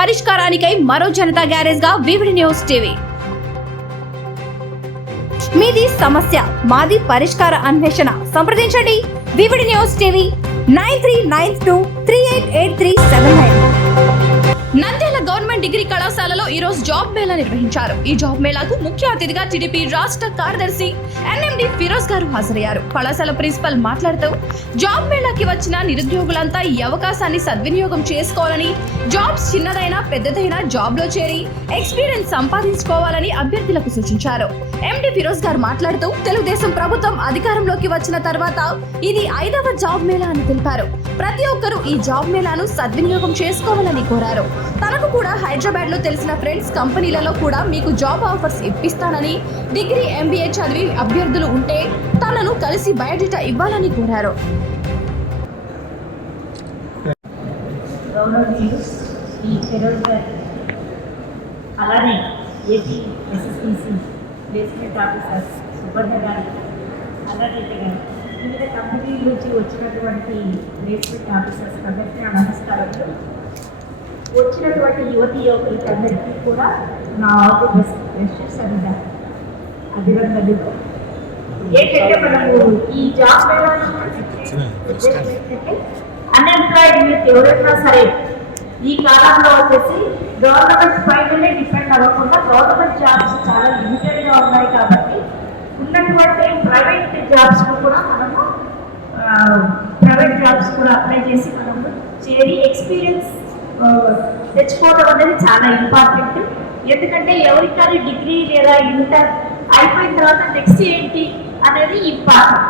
పరిష్కారానికై మరో జనతా గ్యారేజ్గా వివిడి న్యూస్ టీవీ. మీది సమస్య మాది పరిష్కార అన్వేషణ. సంప్రదించండి. VVD news TV nine three nine two three eight eight three seven nine. Degree కళాశాలలో ఈ రోజు జాబ్ మేళా నిర్వహించారు. ఈ జాబ్ మేళాకు ముఖ్య అతిథిగా టీడీపీ రాష్ట్ర కార్యదర్శి ఎన్ఎండి ఫిరోజ్ గారు హాజరయ్యారు. కళాశాల ప్రిన్సిపల్ మాట్లాడుతూ జాబ్ మేళాకి వచ్చిన నిరుద్యోగులంతా ఈ అవకాశాన్ని సద్వినియోగం చేసుకోవాలని జాబ్స్ చిన్నదైనా పెద్దదైనా జాబ్లో చేరి ఎక్స్పీరియన్స్ సంపాదించుకోవాలని అభ్యర్థులకు సూచించారు. ఎండి ఫిరోజ్ గారు మాట్లాడుతూ తెలుగుదేశం ప్రభుత్వం అధికారంలోకి వచ్చిన తర్వాత ఇది ఐదవ జాబ్ మేళా అని తెలిపారు. ప్రతి ఒక్కరూ ఈ జాబ్ మేళాను సద్వినియోగం చేసుకోవాలని కోరారు. తనకు కూడా హైదరాబాద్లో తెలిసిన ఫ్రెండ్స్ కంపెనీలలో కూడా మీకు జాబ్ ఆఫర్స్ ఇప్పిస్తానని డిగ్రీ ఎంబీఏ చదివి అభ్యర్థులు ఉంటే తనను కలిసి బయోడేటా ఇవ్వాలని కోరారు. అలానే AP SSTC placement officer Subbanna garu అలానే గారు వివిధ కంపెనీల నుంచి వచ్చినటువంటి ప్లేస్మెంట్ ఆఫీసర్స్ అందరికీ నా నమస్కారాలు వచ్చినటువంటి యువతి యువకులకి అందరికీ కూడా నా all the best wishes and అభినందనలు ఏంటంటే మనము ఈ జాబ్ అన్ఎంప్లాయిడ్ యూత్ ఎవరైనా సరే ఈ కాలంలో వచ్చేసి గవర్నమెంట్ పైననే డిపెండ్ అవ్వకుండా గవర్నమెంట్ జాబ్స్ చాలా లిమిటెడ్గా ఉన్నాయి కాబట్టి ఉన్నటువంటి ప్రైవేట్ జాబ్స్ కూడా మనము ప్రైవేట్ జాబ్స్ కూడా అప్లై చేసి మనము చేరి ఎక్స్పీరియన్స్ తెచ్చుకోవడం అనేది చాలా ఇంపార్టెంట్ ఎందుకంటే ఎవరికైనా డిగ్రీ లేదా ఇంటర్ అయిపోయిన తర్వాత నెక్స్ట్ ఏంటి అనేది ఇంపార్టెంట్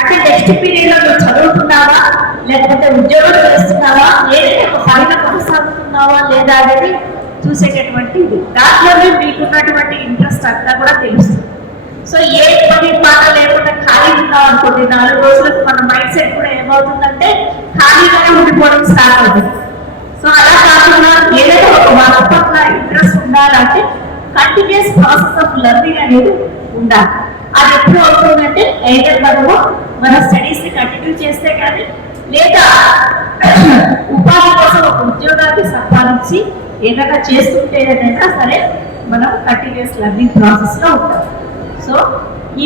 అంటే నెక్స్ట్ పీరియడ్లో నువ్వు చదువుతున్నావా? లేకపోతే ఉద్యోగం చేస్తున్నావా? ఏదైతే ఒక పైన కొనసాగుతున్నావా? లేదా అనేది చూసేటటువంటి ఇది. దాంట్లోనే మీకున్నటువంటి ఇంట్రెస్ట్ అంతా కూడా తెలుస్తుంది. సో ఏ పని పాట లేకుండా ఖాళీ ఉన్నాం అనుకోండి నాలుగు రోజులకు మన మైండ్ సెట్ కూడా ఏమవుతుందంటే ఖాళీగానే ఉండిపోవడం స్టార్ట్ అవుతుంది. సో అలా కాకుండా ఏదైనా ఒక వర్క్ పట్ల ఇంట్రెస్ట్ ఉండాలంటే కంటిన్యూస్ ప్రాసెస్ ఆఫ్ లెర్నింగ్ అనేది ఉండాలి. అది ఎప్పుడు అవుతుందంటే ఎయిటర్ మనము మన స్టడీస్ని కంటిన్యూ చేస్తే కానీ లేదా ఉపాధి కోసం ఒక ఉద్యోగాన్ని సంపాదించి ఏదైనా చేస్తుంటేనైనా సరే మనం కంటిన్యూస్ లెర్నింగ్ ప్రాసెస్లో ఉంటాం. సో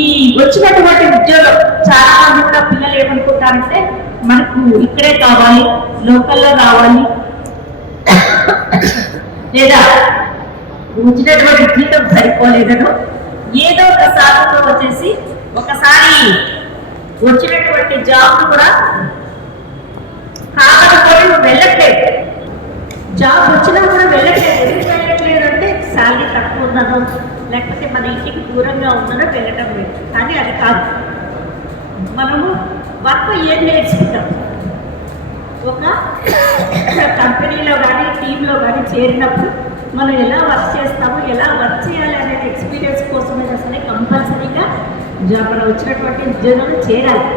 ఈ వచ్చినటువంటి ఉద్యోగం చాలా మంది కూడా పిల్లలు ఏమనుకుంటారంటే మనకు ఇక్కడే కావాలి లోకల్లో రావాలి. లేదా వచ్చినటువంటి జీతం సరిపోలేదను ఏదో ఒక సాధనలో వచ్చేసి ఒకసారి వచ్చినటువంటి జాబ్ కూడా కాకపోతే వెళ్ళట్లేదు. జాబ్ వచ్చినా కూడా వెళ్ళట్లేదు. ఎందుకు వెళ్ళట్లేదు అంటే శాలరీ తక్కువ ఉందనో లేకపోతే మన ఇంటికి దూరంగా ఉందనో వెళ్ళటం లేదు. కానీ అది కాదు. మనము వర్క్ ఏం నేర్చుకుంటాం? ఒక కంపెనీలో కానీ టీంలో కానీ చేరినప్పుడు మనం ఎలా వర్క్ చేస్తాము ఎలా వర్క్ చేయాలి అనే ఎక్స్పీరియన్స్ కోసమే అసలే కంపల్సరీగా అక్కడ వచ్చినటువంటి ఉద్యోగంలో చేరాలి.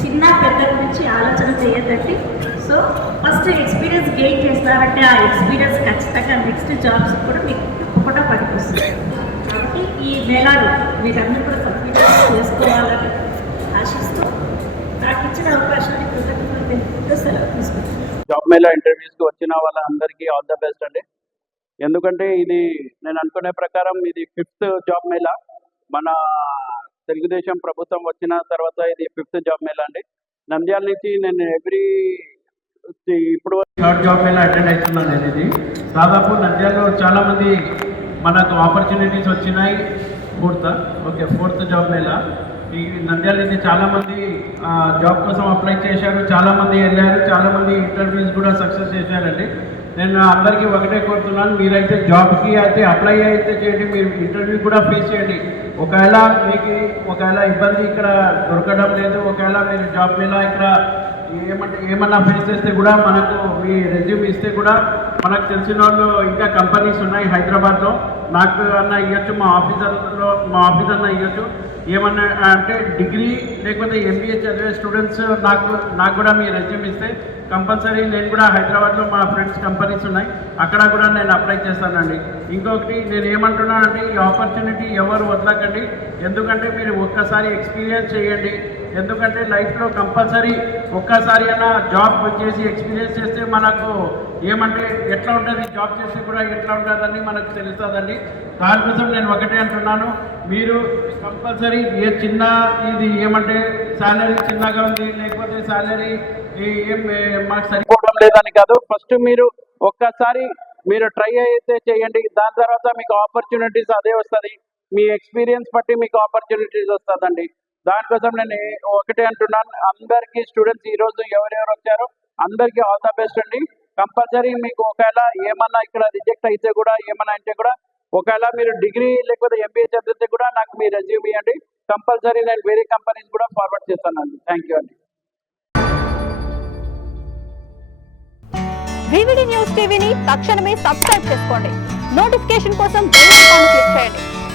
చిన్న పెద్ద గురించి ఆలోచన చేయదండి సో ఫస్ట్ ఎక్స్పీరియన్స్ గెయిన్ చేస్తారంటే ఆ ఎక్స్పీరియన్స్ ఖచ్చితంగా నెక్స్ట్ జాబ్స్ కూడా మీకు తప్పకుండా పనికొస్తుంది. కాబట్టి ఈ మేళాలు మీరందరూ కూడా సద్వినియోగం చేసుకోవాలని ఇంటర్వ్యూస్ ఇంటర్వ్యూస్కి వచ్చిన వాళ్ళందరికీ ఆల్ ద బెస్ట్ అండి. ఎందుకంటే ఇది నేను అనుకునే ప్రకారం ఇది ఫిఫ్త్ జాబ్ మేళ. మన తెలుగుదేశం ప్రభుత్వం వచ్చిన తర్వాత ఇది ఫిఫ్త్ జాబ్ మేళ అండి. నంద్యాల నుంచి నేను ఎవ్రీ ఇప్పుడు థర్డ్ జాబ్ మేళ అటెండ్ అవుతున్నాను నేను ఇది. దాదాపు నంద్యాలలో చాలా మంది మనకు ఆపర్చునిటీస్ వచ్చినాయి. Fourth. Okay fourth job mela. ఈ నంద్యాల నుంచి జాబ్ కోసం అప్లై చేశారు చాలామంది వెళ్ళారు చాలామంది ఇంటర్వ్యూస్ కూడా సక్సెస్ చేశారండి. నేను అందరికీ ఒకటే కోరుతున్నాను మీరైతే జాబ్కి అయితే అప్లై అయితే చేయండి మీరు ఇంటర్వ్యూ కూడా ఫేస్ చేయండి. ఒకవేళ మీకు ఒకవేళ ఇబ్బంది ఇక్కడ దొరకడం లేదు ఒకవేళ మీరు జాబ్ మీద ఇక్కడ ఏమంటే ఏమన్నా ఫేస్ చేస్తే కూడా మనకు మీ రెజ్యూమ్ ఇస్తే కూడా మనకు తెలిసిన వాళ్ళు ఇంకా కంపెనీస్ ఉన్నాయి హైదరాబాద్లో. నాకు అన్న ఇవ్వచ్చు మా ఆఫీసర్లో మా ఆఫీస్ అన్న ఇవ్వచ్చు ఏమన్నా అంటే డిగ్రీ లేకపోతే ఎంబీఏ చదివే స్టూడెంట్స్ నాకు నాకు కూడా మీ రెజ్యూమ్ ఇస్తే కంపల్సరీ నేను కూడా హైదరాబాద్లో మా ఫ్రెండ్స్ కంపెనీస్ ఉన్నాయి. అక్కడ కూడా నేను అప్లై చేస్తానండి. ఇంకొకటి నేను ఏమంటున్నానంటే ఈ ఆపర్చునిటీ ఎవరు వదలకండి. ఎందుకంటే మీరు ఒక్కసారి ఎక్స్పీరియన్స్ చేయండి. ఎందుకంటే లైఫ్లో కంపల్సరీ ఒక్కసారి అయినా జాబ్ చేసి ఎక్స్పీరియన్స్ చేస్తే మనకు ఏమంటే ఎట్లా ఉంటుంది? జాబ్ చేసి కూడా ఎట్లా ఉంటుందని మనకు తెలుస్తుందండి. దానికోసం నేను ఒకటే అంటున్నాను. మీరు కంపల్సరీ ఏ చిన్న ఇది ఏమంటే శాలరీ చిన్నగా ఉంది లేకపోతే శాలరీ ఏం మాకు సరిపోవడం లేదని కాదు. ఫస్ట్ మీరు ఒక్కసారి మీరు ట్రై అయితే చేయండి. దాని తర్వాత మీకు ఆపర్చునిటీస్ అదే వస్తుంది. మీ ఎక్స్పీరియన్స్ బట్టి మీకు ఆపర్చునిటీస్ వస్తుందండి. దానికోసం నేను ఒకటే అంటున్నాను. అందరికీ స్టూడెంట్స్ ఈ రోజు ఎవరెవరు వచ్చారో? అందరికీ ఆల్ ద బెస్ట్ అండి. కంపల్సరీ మీకు ఒకవేళ ఏమన్నా ఇక్కడ రిజెక్ట్ అయితే కూడా ఏమన్నా అంటే కూడా ఒకవేళ మీరు డిగ్రీ లేకపోతే ఎంబీఏ చదివితే కూడా నాకు మీ రెజ్యూమ్ ఇవ్వండి. కంపల్సరీ నేను వేరే కంపెనీస్ కూడా ఫార్వర్డ్ చేస్తానండి థ్యాంక్ యూ అండి. వివిడి న్యూస్ టీవీని తక్షణమే సబ్స్క్రైబ్ చేసుకోండి. నోటిఫికేషన్ కోసం బెల్ ఐకాన్ క్లిక్ చేయండి.